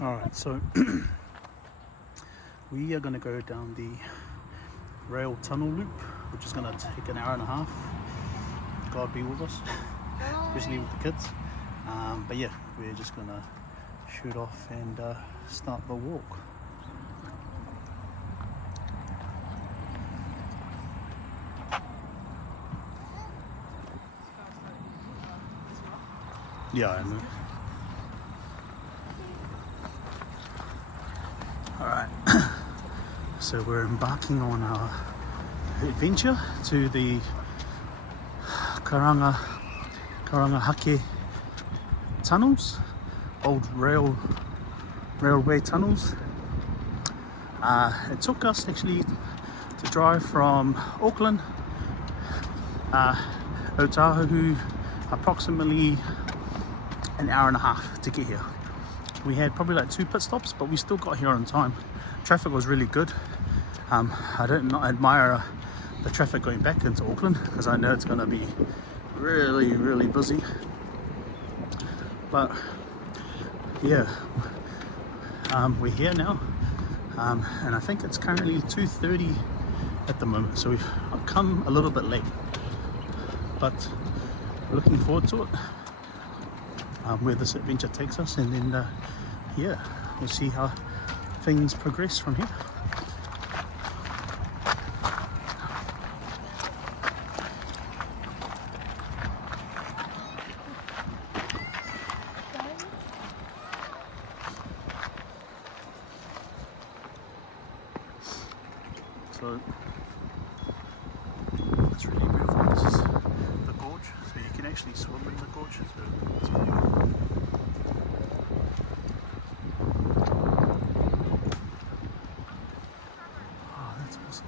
Alright, so we are going to go down the rail tunnel loop, which is going to take an hour and a half. God be with us, especially with the kids. But yeah, we're just going to shoot off and start the walk. Yeah, I know. Alright, so we're embarking on our adventure to the Karangahake tunnels, old railway tunnels. It took us actually to drive from Auckland, Otahu, approximately an hour and a half to get here. We had probably like 2 pit stops, but we still got here on time. Traffic was really good. I don't not admire the traffic going back into Auckland because I know it's going to be really busy. But yeah, we're here now, and I think it's currently 2:30 at the moment, so we've come a little bit late, but looking forward to it, where this adventure takes us, and then yeah, we'll see how things progress from here. So it's really beautiful. This is the gorge, so you can actually swim in the gorge. So it's really cool. Oh, that's awesome.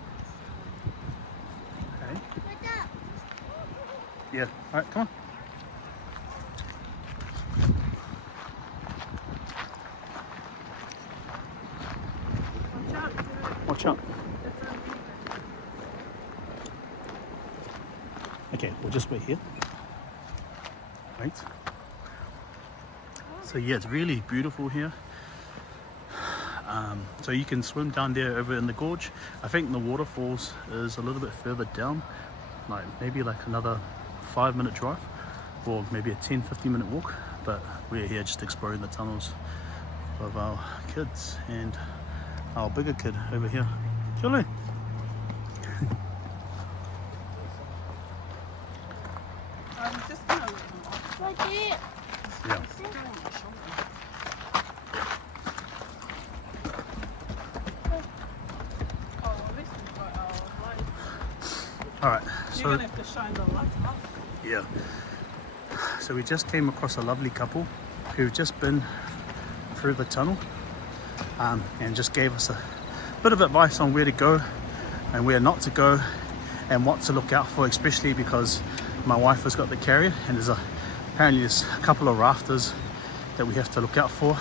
Okay. Yeah. All right, come on. Watch out. Okay, we'll just wait here. Right. So yeah, it's really beautiful here. So you can swim down there over in the gorge. I think the waterfalls is a little bit further down, like maybe like another 5-minute drive, or maybe a 10-15 minute walk. But we're here just exploring the tunnels of our kids and our bigger kid over here. Chile. Just gonna let them off. Like it. Yeah. Oh, at least we've got our lights. All right. You're So gonna have to shine the lights up. yeah. So we just came across a lovely couple who've just been through the tunnel, and just gave us a bit of advice on where to go and where not to go and what to look out for, especially because my wife has got the carrier and apparently there's a couple of rafters that we have to look out for.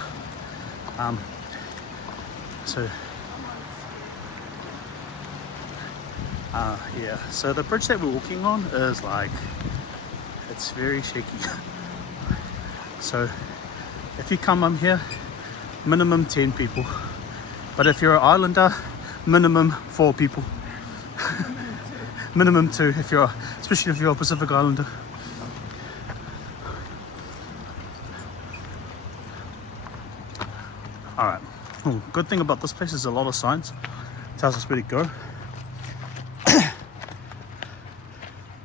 Yeah, so the bridge that we're walking on is like, it's very shaky. So if you come here, minimum 10 people, but if you're an islander, minimum 4 people. Minimum 2 especially if you're a Pacific Islander. Alright, good thing about this place is a lot of signs. Tells us where to go.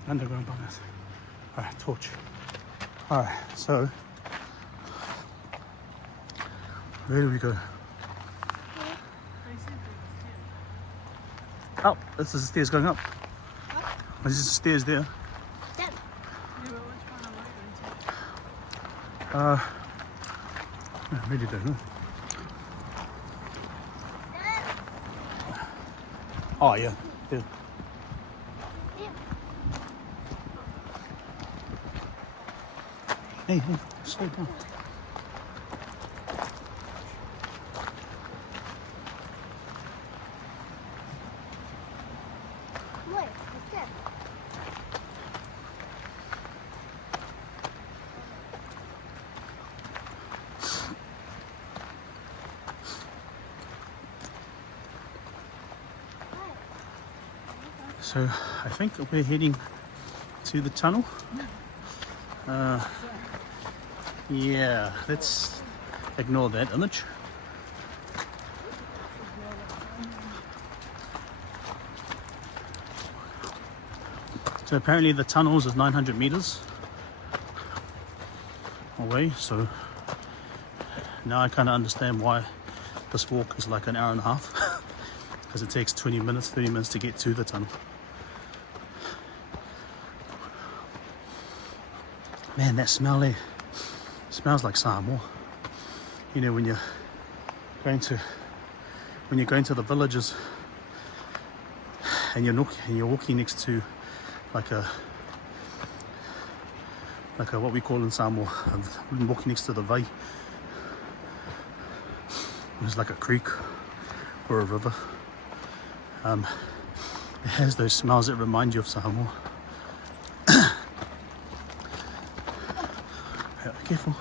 Underground bonus. Alright, torch. Alright, so where do we go? Up. This is the stairs going up. This is the stairs there. Yeah, but which one am I going to? I really don't know. Oh yeah. Yeah. Hey, slow down. Wait, what's that? So I think we're heading to the tunnel. Yeah, let's ignore that image. So apparently the tunnels is 900 meters away, so now I kind of understand why this walk is like an hour and a half, because it takes 30 minutes to get to the tunnel. Man, that smell there smells like Samoa. You know, when you're going to the villages and you're walking next to like a what we call in Samoa, I'm walking next to the vai. It's like a creek or a river. It has those smells that remind you of Samoa. Yeah, careful.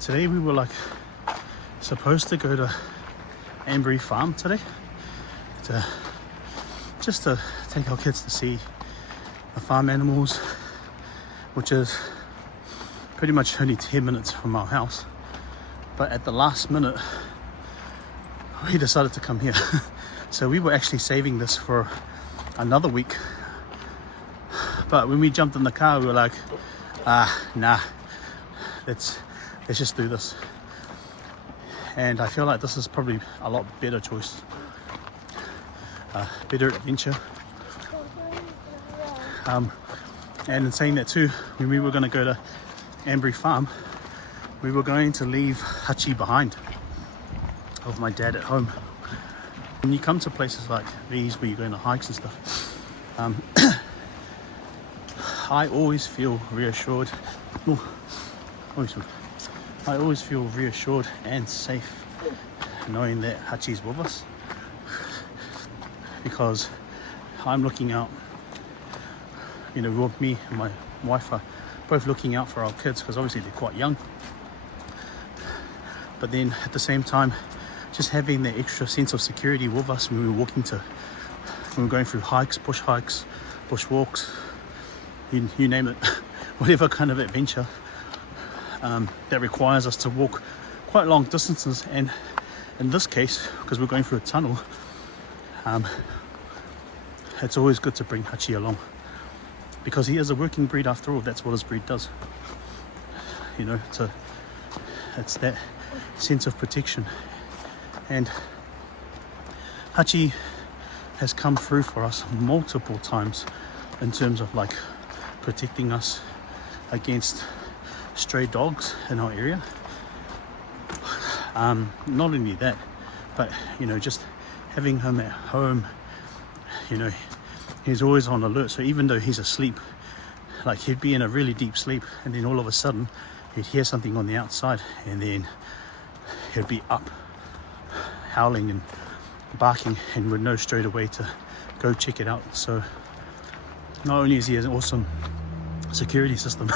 Today we were like supposed to go to Ambury Farm today just to take our kids to see the farm animals, which is pretty much only 10 minutes from our house. But at the last minute we decided to come here. So we were actually saving this for another week, but when we jumped in the car we were like, nah, let's just do this. And I feel like this is probably a lot better choice, better adventure. And in saying that too, when we were going to go to Ambury Farm, we were going to leave Hachi behind of my dad at home. When you come to places like these where you're going to hikes and stuff, I always feel reassured. I always feel reassured and safe knowing that Hachi's with us, because I'm looking out, you know, with me and my wife are both looking out for our kids, because obviously they're quite young, but then at the same time just having the extra sense of security with us when we're going through hikes, bush walks, you name it, whatever kind of adventure that requires us to walk quite long distances. And in this case, because we're going through a tunnel, it's always good to bring Hachi along, because he is a working breed after all. That's what his breed does, you know. It's that sense of protection. And Hachi has come through for us multiple times in terms of like protecting us against stray dogs in our area. Not only that, but you know, just having him at home, you know, he's always on alert. So even though he's asleep, like he'd be in a really deep sleep, and then all of a sudden he'd hear something on the outside, and then he'd be up howling and barking, and would know straight away to go check it out. So not only is he an awesome security system,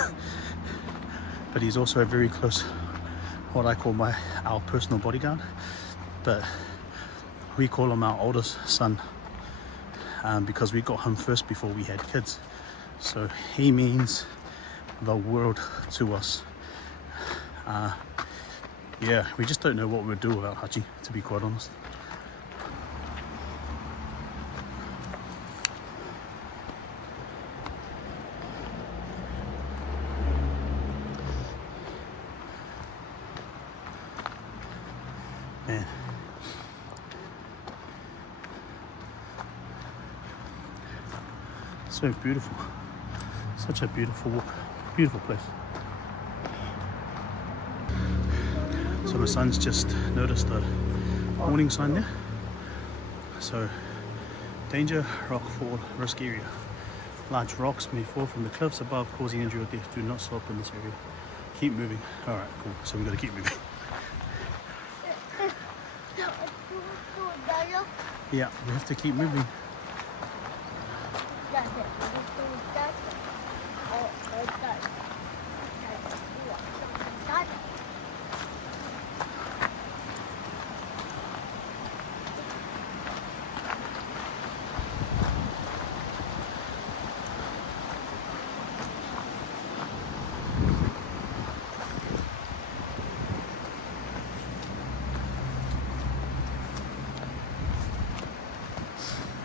but he's also a very close, what I call our personal bodyguard, but we call him our oldest son, because we got him first before we had kids. So he means the world to us. Yeah, we just don't know what we'd do without Hachi, to be quite honest. Man. So beautiful. Such a beautiful walk. Beautiful place. So my son's just noticed the warning sign there. So, danger, rock fall, risk area. Large rocks may fall from the cliffs above, causing injury or death. Do not stop in this area. Keep moving. Alright, cool. So we've got to keep moving. Yeah, we have to keep moving.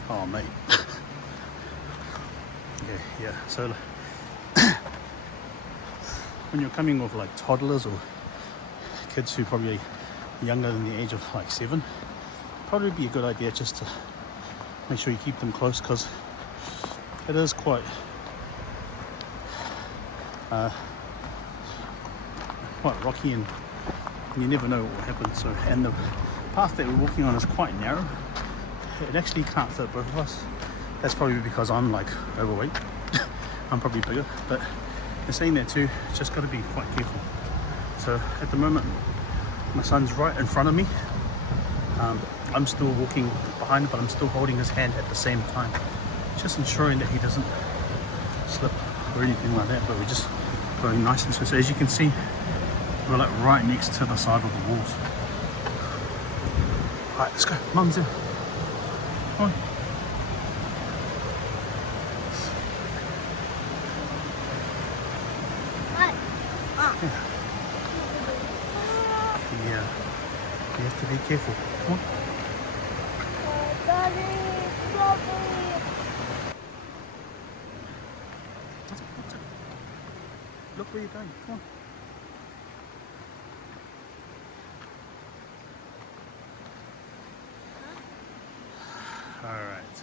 Oh mate. yeah. So when you're coming with like toddlers or kids who probably younger than the age of like 7, probably be a good idea just to make sure you keep them close, because it is quite rocky and you never know what will happen. So, and the path that we're walking on is quite narrow. It actually can't fit both of us. That's probably because I'm like overweight. I'm probably bigger, but in saying that too, just got to be quite careful. So at the moment my son's right in front of me. I'm still walking behind, but I'm still holding his hand at the same time, just ensuring that he doesn't slip or anything like that. But we're just going nice and slow. So as you can see, we're like right next to the side of the walls. Alright, let's go. Mum's there. Come on. Yeah. You have to be careful. Come on. That's it. Look where you're going. Come on. Alright.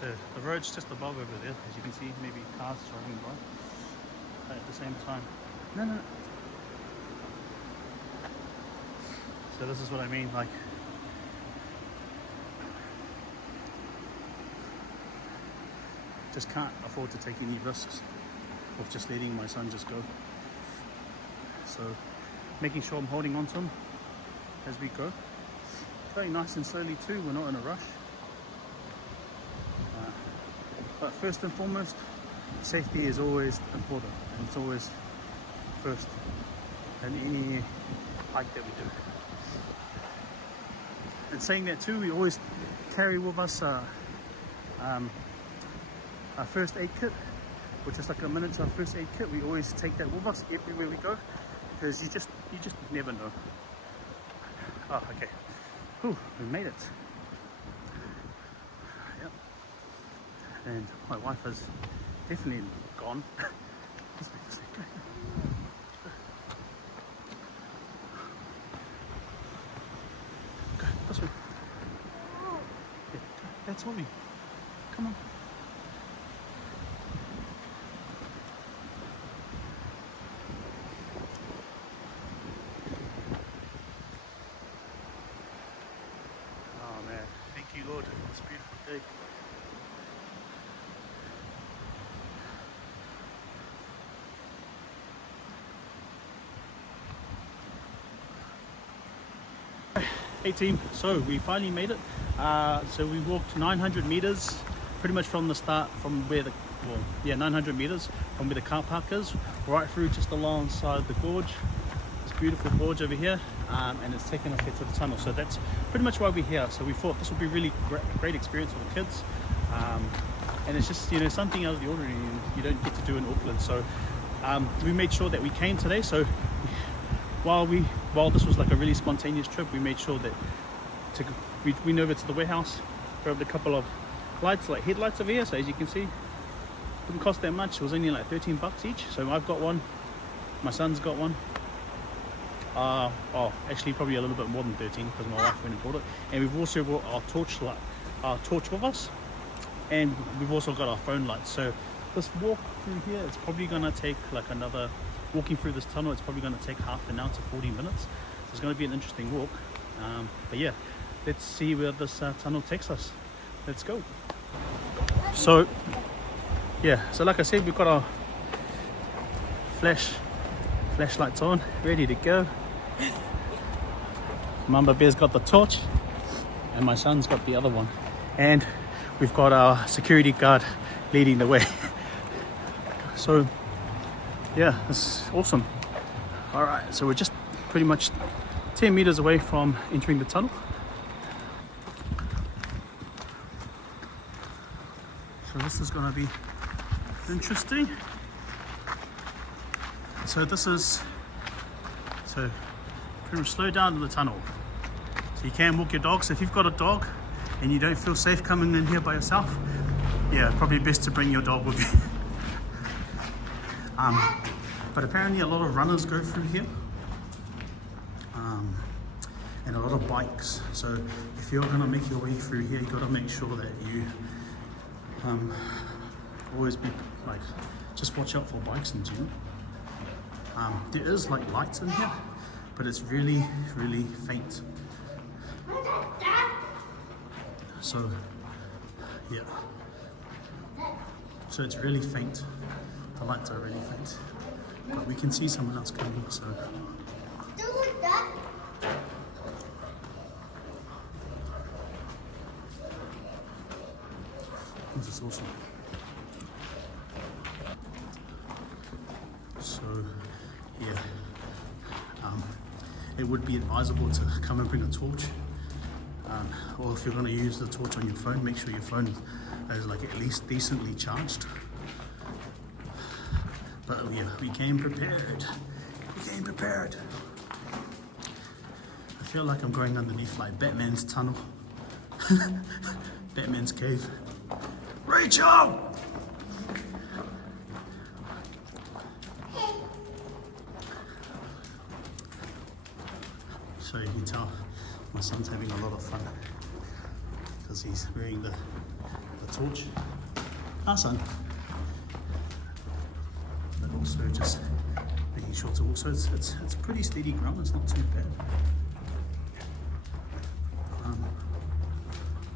So the road's just above over there, as you can see, maybe cars driving by. But at the same time, no. So this is what I mean, like just can't afford to take any risks of just letting my son just go. So making sure I'm holding on to him as we go. Going nice and slowly too, we're not in a rush. But first and foremost, safety is always important, and it's always first in any hike that we do. And saying that too, we always carry with us a first aid kit, which is like a miniature first aid kit. We always take that with us everywhere we go, because you just never know. Oh, okay. Whew, we made it. Yep. And my wife is definitely gone. This way. Go. Go, this way. Yeah, that's all we. Come on. Oh man, thank you Lord, it's a beautiful day. Hey team, so we finally made it. So we walked 900 meters pretty much from the start, from where 900 meters from where the car park is, right through just alongside the gorge, this beautiful gorge over here, and it's taken us here to the tunnel. So that's pretty much why we're here. So we thought this would be really great experience for the kids, and it's just, you know, something out of the ordinary you don't get to do in Auckland. So we made sure that we came today. So while this was like a really spontaneous trip, we made sure that we went over to the warehouse, grabbed a couple of lights, like headlights over here. So as you can see, didn't cost that much. It was only like 13 bucks each. So I've got one, my son's got one. Actually probably a little bit more than 13, because my wife went and bought it. And we've also brought our torch with us, and we've also got our phone lights. So this walk through here, it's probably gonna take like another, walking through this tunnel, it's probably going to take half an hour to 40 minutes. So it's going to be an interesting walk. But yeah, let's see where this tunnel takes us. Let's go. So yeah, so like I said, we've got our flashlights on, ready to go. Mamba Bear's got the torch, and my son's got the other one. And we've got our security guard leading the way. So yeah, it's awesome. All right, so we're just pretty much 10 meters away from entering the tunnel. So this is going to be interesting. So pretty much slow down to the tunnel. So So you can walk your dog. So if you've got a dog and you don't feel safe coming in here by yourself, yeah, probably best to bring your dog with you. But apparently a lot of runners go through here, and a lot of bikes. So if you're gonna make your way through here, you gotta make sure that you always be like, just watch out for bikes in general. There is like lights in here, but it's really, really faint. So yeah, so it's really faint. The lights are really faint, but we can see someone else coming. So this is awesome. So yeah, it would be advisable to come and bring a torch, or if you're going to use the torch on your phone, make sure your phone is like at least decently charged. But yeah, we came prepared. We came prepared. I feel like I'm going underneath like Batman's tunnel. Batman's cave. Rachel! So you can tell my son's having a lot of fun because he's wearing the torch. Our son. But also just making sure to walk. So it's pretty steady ground, it's not too bad.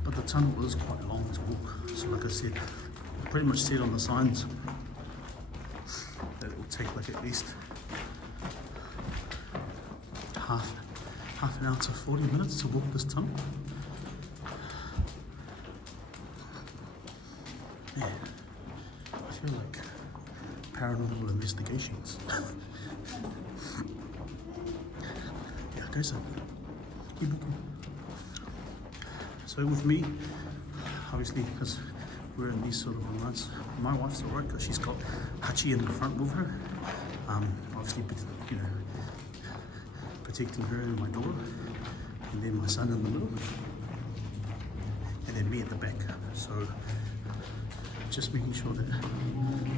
But the tunnel is quite long to walk. So like I said, pretty much said on the signs that it will take like at least half an hour to 40 minutes to walk this tunnel. Yeah, I feel like paranormal investigations. Yeah, go son. Keep walking. So with me, obviously, because we're in these sort of environments, my wife's alright because she's got Hachi in the front with her. Obviously, you know, protecting her and my daughter, and then my son in the middle, and then me at the back. So just making sure that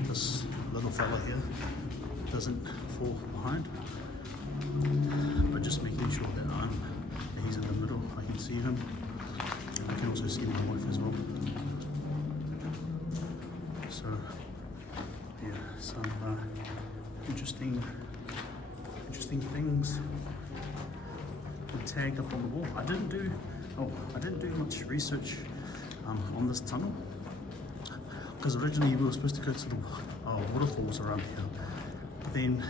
this little fella here doesn't fall behind, but just making sure that he's in the middle. I can see him. I can also see my wife as well. So yeah, some interesting things to tag up on the wall. I didn't do much research on this tunnel because originally we were supposed to go to the waterfalls around here. But then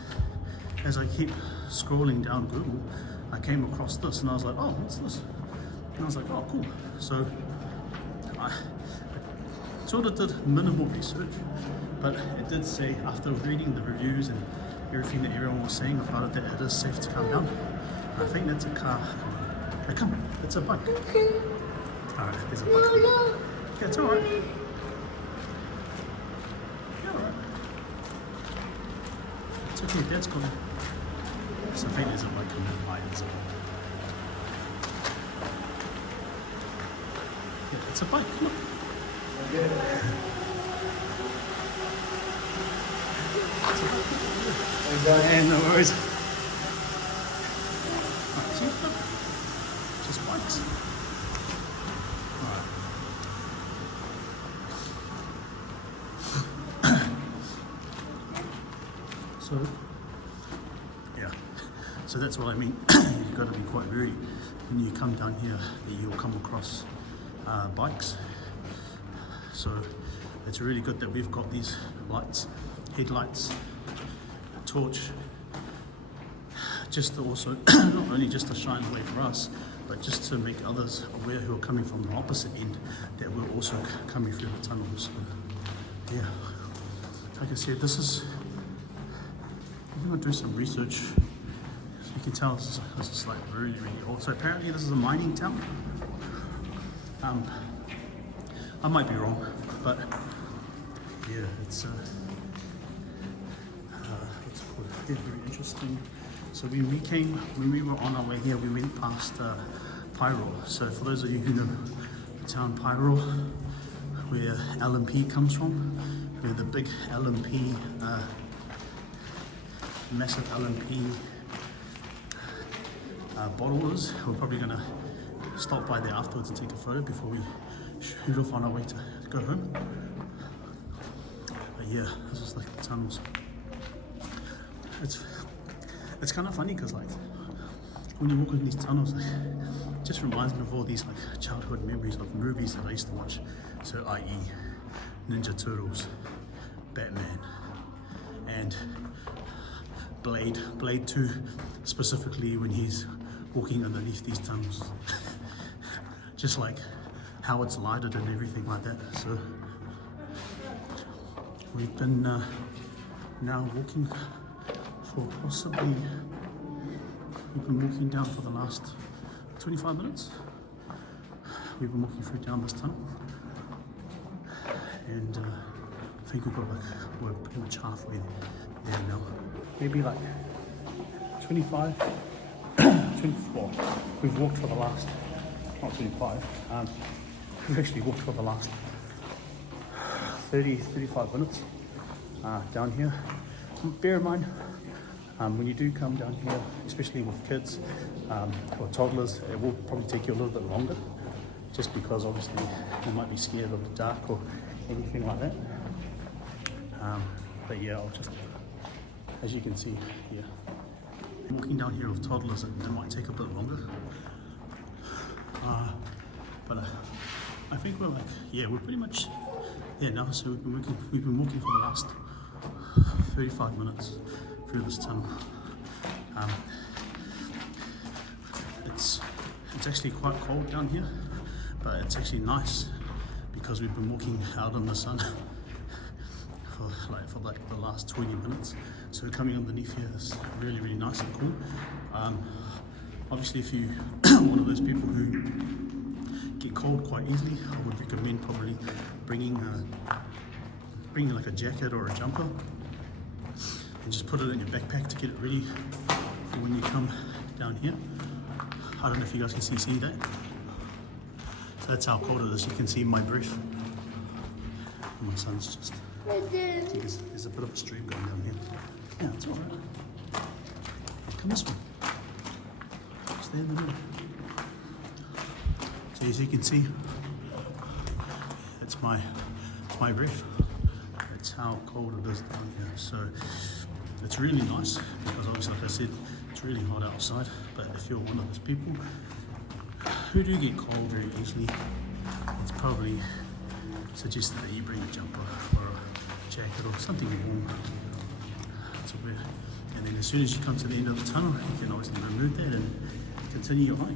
as I keep scrolling down Google, I came across this and I was like, oh, what's this? And I was like, oh, cool. So I sort of did minimal research, but it did say, after reading the reviews and everything that everyone was saying about it, that it is safe to come down. And I think that's a car. Hey, come, it's a bike. Alright, there's a bike. No. Yeah, it's alright. Yeah, alright. It's okay, Dad's coming. So I think there's a bike coming by as well. Yeah, it's a bike, look. And no worries. Alright, see, look. Just bikes. Alright. So, yeah. So that's what I mean. You've got to be quite wary when you come down here that you'll come across bikes. So it's really good that we've got these lights, headlights, a torch, just to also, not only just to shine the way for us, but just to make others aware who are coming from the opposite end that we're also coming through the tunnel. So yeah, like I said, this is, I'm going to do some research. You can tell this is like really, really old. So apparently this is a mining town. I might be wrong, but yeah, it's what's it called? Yeah, very interesting. So when we were on our way here, we went past Pyro. So for those of you who know the town Pyro, where LMP comes from, where the big LMP, massive LMP bottle is, we're probably going to stop by there afterwards and take a photo before we shoot off on our way to go home. But yeah, this is like the tunnels. It's kind of funny because like when you walk in these tunnels, like, it just reminds me of all these like childhood memories of movies that I used to watch. So i.e. Ninja Turtles, Batman, and Blade 2 specifically, when he's walking underneath these tunnels. Just like how it's lighted and everything like that. So we've been now walking for possibly, we've been walking down for the last 25 minutes. We've been walking through down this tunnel, and I think we're pretty much halfway there now. Maybe like 25, 24. We've walked for the last, not 25, we've actually walked for the last 35 minutes down here. Bear in mind, when you do come down here, especially with kids or toddlers, it will probably take you a little bit longer, just because obviously they might be scared of the dark or anything like that. But yeah, I'll just, as you can see, yeah, walking down here with toddlers, it might take a bit longer. But I think we're like, yeah, we're pretty much there now. So we've been walking for the last 35 minutes through this tunnel. It's actually quite cold down here, but it's actually nice because we've been walking out in the sun for the last 20 minutes. So coming underneath here is really, really nice and cool. Obviously, if you one of those people who get cold quite easily, I would recommend probably bringing like a jacket or a jumper, and just put it in your backpack to get it ready for when you come down here. I don't know if you guys can see that. So that's how cold it is. You can see my breath. My son's just, there's a bit of a stream going down here. Yeah, it's all right. Come this way. Stay in the middle. So as you can see, it's my breath. That's how cold it is down here. So it's really nice because obviously, like I said, it's really hot outside. But if you're one of those people who do get cold very easily, it's probably suggested that you bring a jumper or a jacket or something warm to wear. And then as soon as you come to the end of the tunnel, you can obviously remove that and continue your hike.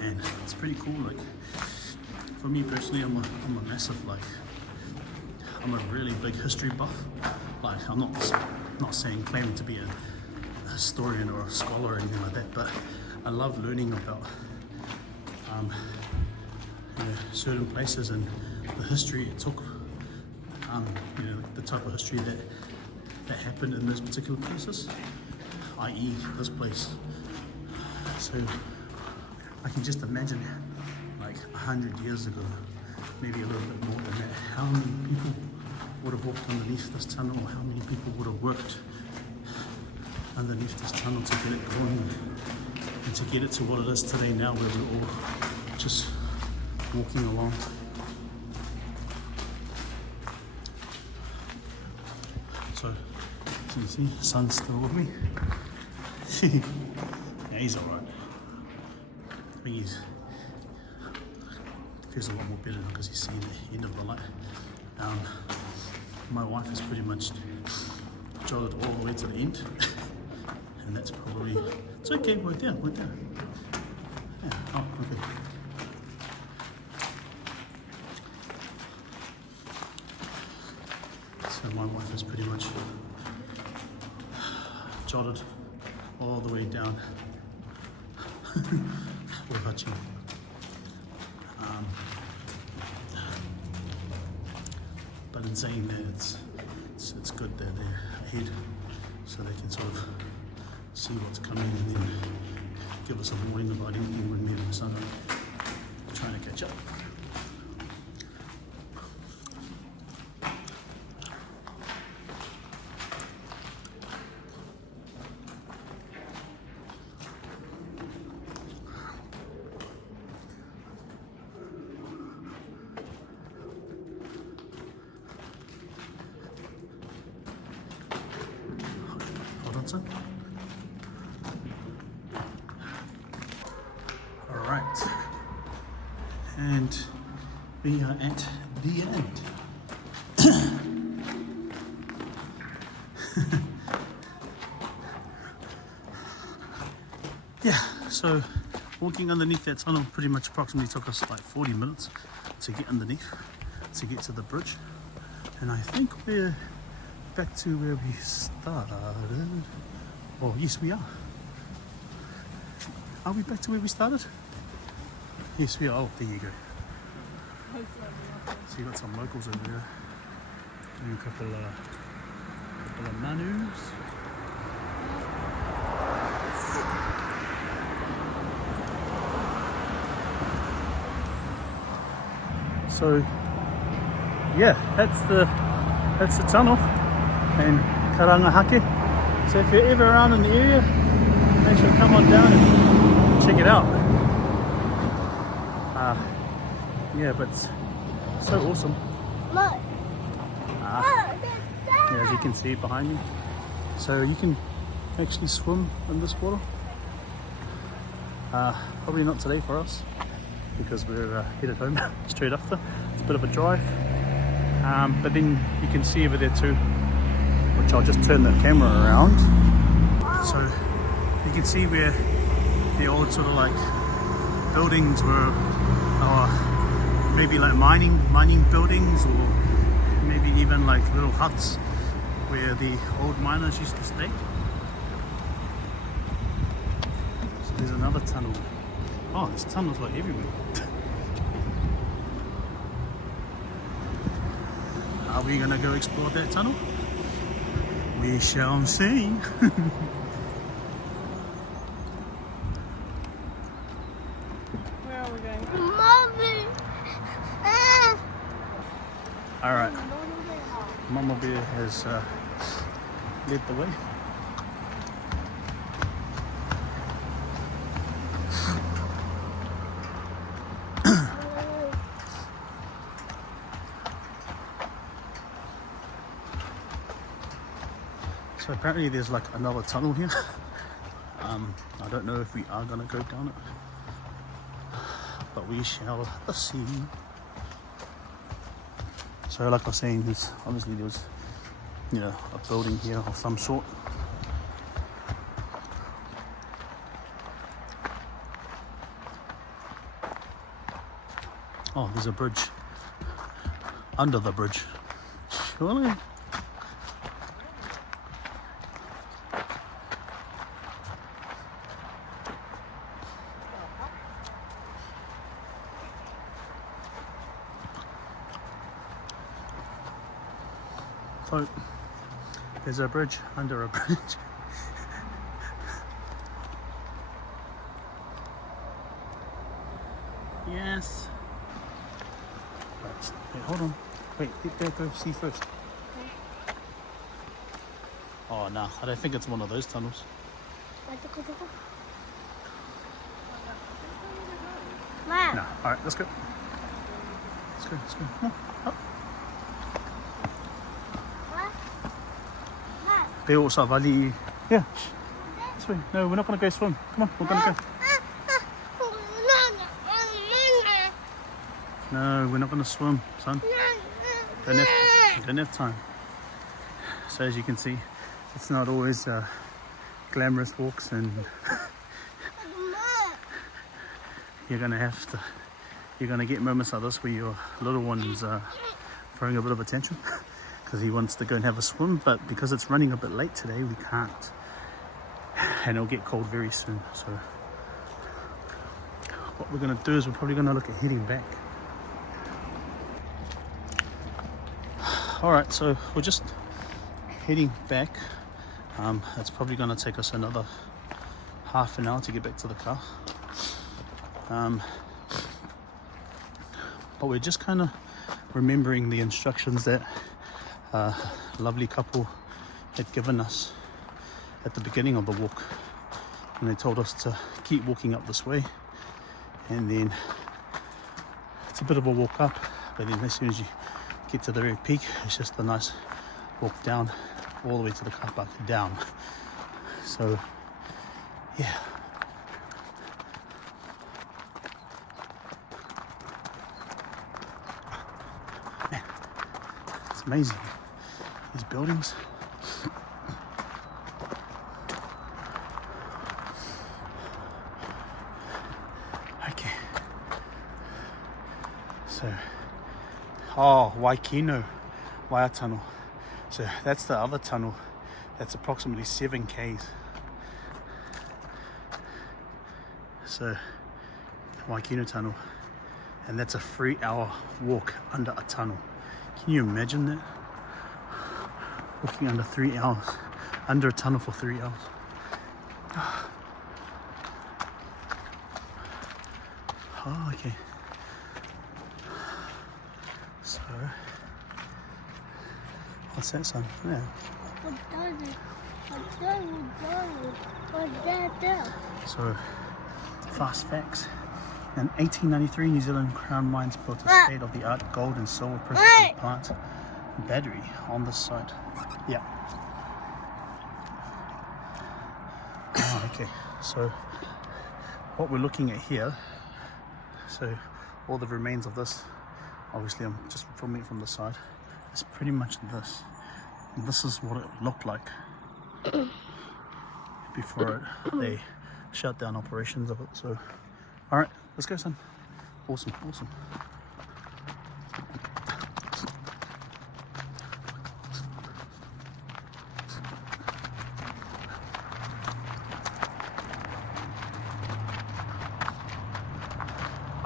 And it's pretty cool. Like, for me personally, I'm a massive, like, I'm a really big history buff. Like, I'm not saying claiming to be a historian or a scholar or anything like that, but I love learning about certain places and the history it took, the type of history that happened in those particular places, i.e. this place. So I can just imagine, like 100 years ago, maybe a little bit more than that, how many people would have walked underneath this tunnel, or how many people would have worked underneath this tunnel to get it going and to get it to what it is today now, where we're all just walking along. So, as you can see, the sun's still with me. Yeah, he's alright. I think he's feels a lot more better because he's seeing the end of the light. My wife has pretty much jotted all the way to the end, and that's probably, it's okay, we're there. Yeah, oh, okay. So my wife has pretty much jotted all the way down We're hutching. But in saying that, it's good that they're ahead so they can sort of see what's coming and then give us a warning about anything when we're sun trying to catch up. Hold on, son. All right, and we are at the end. Yeah, so walking underneath that tunnel pretty much approximately took us like 40 minutes to get underneath, to get to the bridge. And I think we're back to where we started. Oh, yes, we are. Are we back to where we started? Yes, we are. Oh, there you go. So you got some locals over there. And a couple of manus. So yeah, that's the tunnel in Karangahake. So if you're ever around in the area, make sure to come on down and check it out. Yeah, but it's so awesome. Look. Yeah, as you can see behind me. So you can actually swim in this water. Probably not today for us, because we're headed home straight after. It's a bit of a drive, but then you can see over there too, which I'll just turn the camera around. So you can see where the old sort of like buildings were, or maybe like mining buildings, or maybe even like little huts where the old miners used to stay. So there's another tunnel. Oh, there's tunnels like everywhere. Are we gonna go explore that tunnel? We shall see. Where are we going? Mommy. Alright, Mama Bear has led the way. So apparently there's like another tunnel here. I don't know if we are gonna go down it, but we shall see. So like I was saying, there's obviously there was, you know, a building here of some sort. Oh, there's a bridge under the bridge. Surely. So there's a bridge under a bridge. Yes. Wait, hold on. Wait, let that go see first. Oh no, I don't think it's one of those tunnels. Mom. No. Alright, let's go. Let's go, let's go. Come on. Up. They also valley. Yeah. This way. No, we're not gonna go swim. Come on, we're gonna go. No, we're not gonna swim, son. Don't have time. So as you can see, it's not always glamorous walks, and you're gonna get moments like this where your little one's throwing a bit of attention because he wants to go and have a swim, but because it's running a bit late today, we can't, and it'll get cold very soon. So what we're going to do is we're probably going to look at heading back. Alright, so we're just heading back. It's probably going to take us another half an hour to get back to the car. But we're just kind of remembering the instructions that a lovely couple had given us at the beginning of the walk. And they told us to keep walking up this way, and then it's a bit of a walk up, but then as soon as you get to the very peak, it's just a nice walk down all the way to the car park down. So yeah, man, it's amazing, these buildings. Okay, so Waikino Waia Tunnel. So that's the other tunnel that's approximately 7 k's. So Waikino Tunnel, and that's a 3-hour walk under a tunnel. Can you imagine that? Walking under 3 hours, under a tunnel for 3 hours. Oh, okay. So, what's that, son? Yeah. What does it? What's that there? So, fast facts. In 1893, New Zealand Crown Mines built a state-of-the-art gold and silver processing plant battery on the site. Yeah. Oh, okay. So, what we're looking at here, so all the remains of this, obviously I'm just filming it from the side, it's pretty much this. And this is what it looked like before they shut down operations of it. So, all right, let's go, son. Awesome, awesome.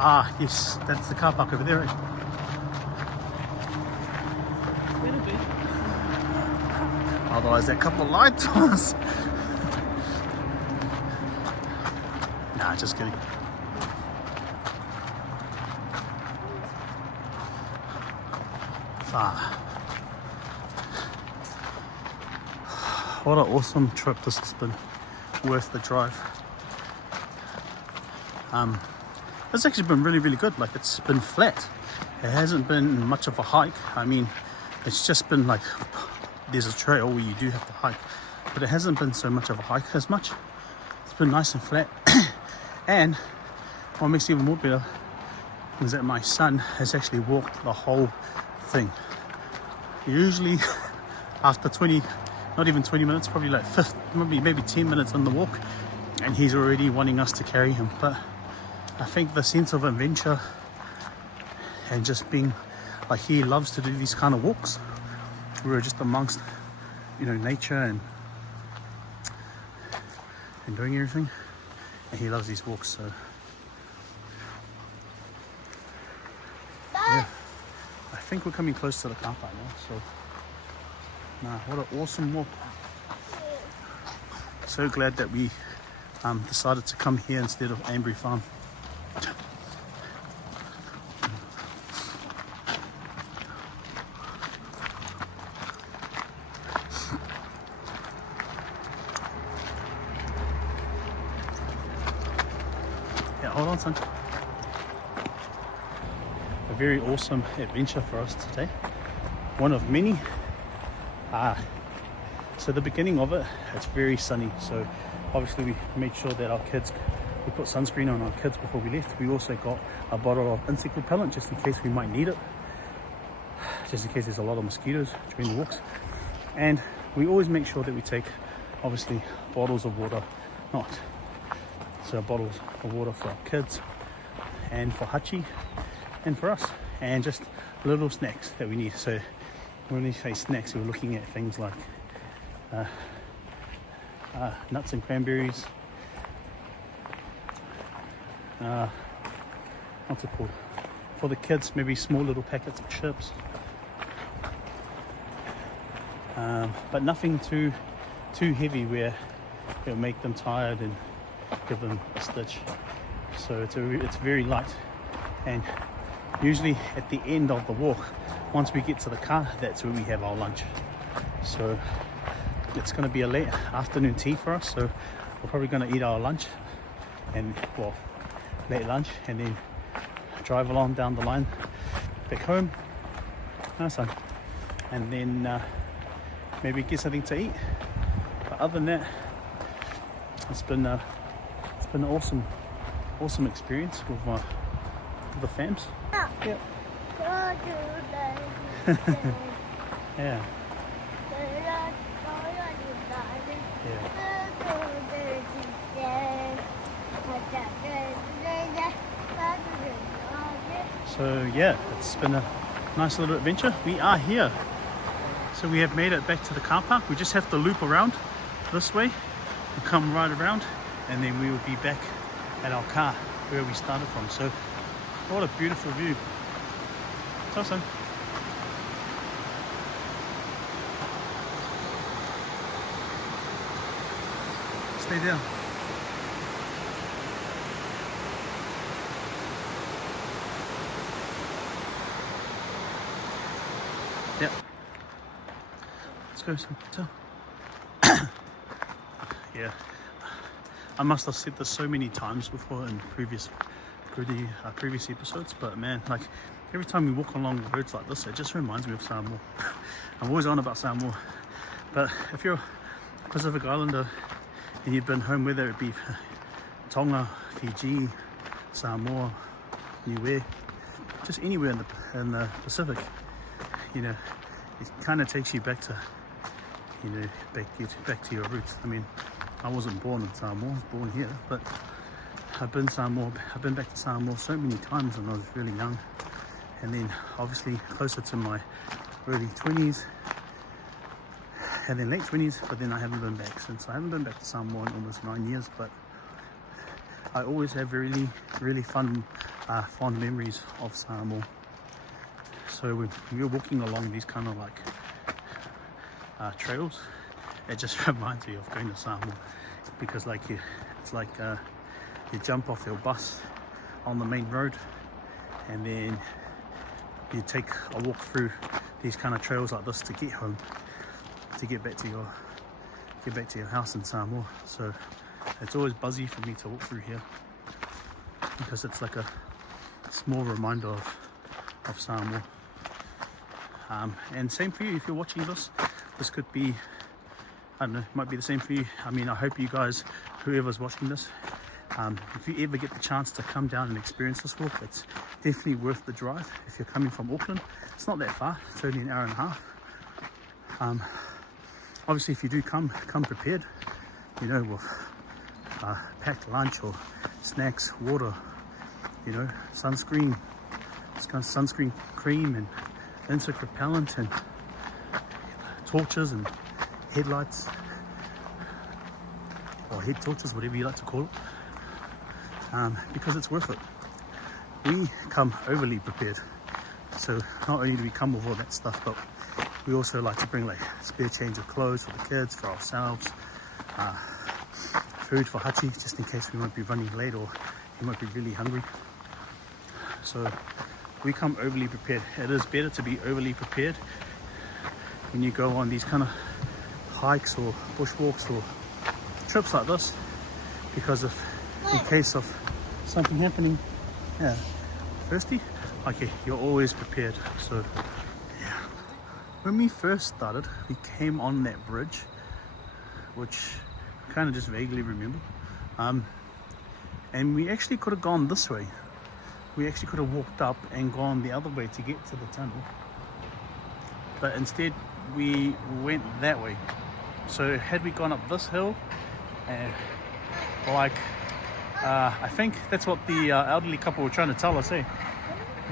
Ah, yes, that's the car park over there. Little bit. Otherwise, that couple of lights on us. Nah, just kidding. Ah. What an awesome trip this has been. Worth the drive. It's actually been really, really good. Like, it's been flat. It hasn't been much of a hike. I mean, it's just been like, there's a trail where you do have to hike, but it hasn't been so much of a hike as much. It's been nice and flat. And what makes it even more better is that my son has actually walked the whole thing. Usually after 20, not even 20 minutes, probably like 50, maybe 10 minutes on the walk, and he's already wanting us to carry him. But I think the sense of adventure and just being like, he loves to do these kind of walks. We're just amongst, you know, nature and doing everything, and he loves these walks. So yeah, I think we're coming close to the car park now. So nah, what an awesome walk. So glad that we decided to come here instead of Ambury Farm. Yeah, hold on, son. A very awesome adventure for us today. One of many. So the beginning of it, it's very sunny. So obviously we made sure that our kids, we put sunscreen on our kids before we left. We also got a bottle of insect repellent just in case we might need it. Just in case there's a lot of mosquitoes during the walks. And we always make sure that we take, obviously, bottles of water, bottles of water for our kids and for Hachi and for us, and just little snacks that we need. So when we say snacks, we're looking at things like nuts and cranberries, what's it called? For the kids, maybe small little packets of chips. But nothing too heavy where it'll make them tired and give them a stitch. So it's very light. And usually at the end of the walk, once we get to the car, that's where we have our lunch. So it's going to be a late afternoon tea for us. So we're probably going to eat our lunch and, well, late lunch, and then drive along down the line back home. Nice one. And then maybe get something to eat. But other than that, it's been an awesome experience with the fams. Yep. Yeah. So yeah, it's been a nice little adventure. We are here. So we have made it back to the car park. We just have to loop around this way and come right around, and then we will be back at our car where we started from. So what a beautiful view. Awesome. Stay down. Yep. Let's go some. Yeah. I must have said this so many times before in previous episodes, but man, like every time we walk along roads like this, it just reminds me of Samoa. I'm always on about Samoa, but if you're a Pacific Islander and you've been home, whether it be Tonga, Fiji, Samoa, Niue, just anywhere in the Pacific, you know, it kind of takes you back to, you know, back to your roots. I mean, I wasn't born in Samoa, I was born here, but I've been back to Samoa so many times when I was really young, and then obviously closer to my early 20s and then late 20s, but then I haven't been back since. I haven't been back to Samoa in almost 9 years, but I always have really fond memories of Samoa. So when you're walking along these kind of like trails, it just reminds me of going to Samoa, because like it's like you jump off your bus on the main road, and then you take a walk through these kind of trails like this to get home, to get back to your house in Samoa. So it's always buzzy for me to walk through here, because it's like a small reminder of Samoa. And same for you, if you're watching this could be, I don't know, it might be the same for you. I mean, I hope you guys, whoever's watching this, if you ever get the chance to come down and experience this walk, it's definitely worth the drive. If you're coming from Auckland, it's not that far, it's only an hour and a half. Obviously, if you do come prepared, you know, with packed lunch or snacks, water, you know, sunscreen, it's kind of sunscreen cream and insect repellent and torches and headlights, or head torches, whatever you like to call it, because it's worth it. We come overly prepared, so not only do we come with all that stuff, but we also like to bring like spare change of clothes for the kids, for ourselves, food for Hachi, just in case we might be running late or he might be really hungry. So we come overly prepared. It is better to be overly prepared when you go on these kind of hikes or bushwalks or trips like this, because if in case of something happening, yeah, thirsty, okay, you're always prepared. So yeah, when we first started, we came on that bridge, which I kind of just vaguely remember, and we actually could have gone this way. We actually could have walked up and gone the other way to get to the tunnel, but instead we went that way. So had we gone up this hill, I think that's what the elderly couple were trying to tell us,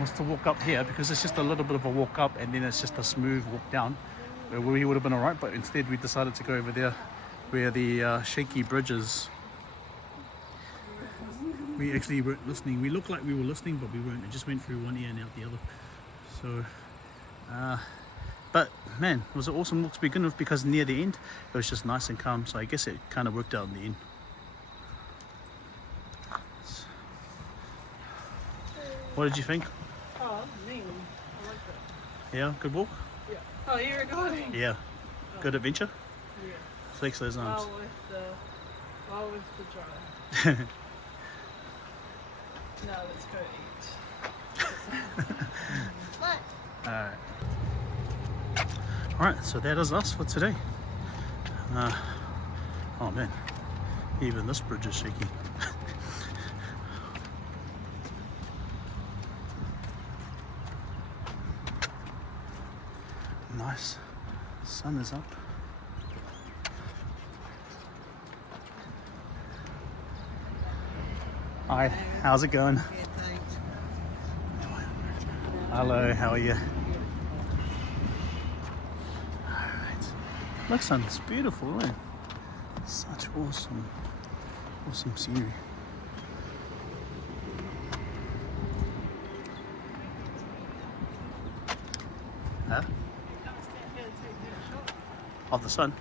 was to walk up here, because it's just a little bit of a walk up and then it's just a smooth walk down, where we would have been alright. But instead we decided to go over there where the shaky bridge is. We actually weren't listening. We looked like we were listening, but we weren't. It just went through one ear and out the other. So, but man, it was an awesome walk to begin with because near the end it was just nice and calm. So I guess it kind of worked out in the end. What did you think? Oh, neat. I like that. Yeah, good walk? Yeah. Oh, you're recording? Yeah. Good adventure? Yeah. Flex those arms. Well with the drive. Now let's go eat. What? Alright. Alright, so that is us for today. Oh man, even this bridge is shaky. Nice. Sun is up. Hi, how's it going? Hello, how are you? Alright. Look, son, it's beautiful, eh? Such awesome scenery. Huh? Stand here and take that shot. Of the sun.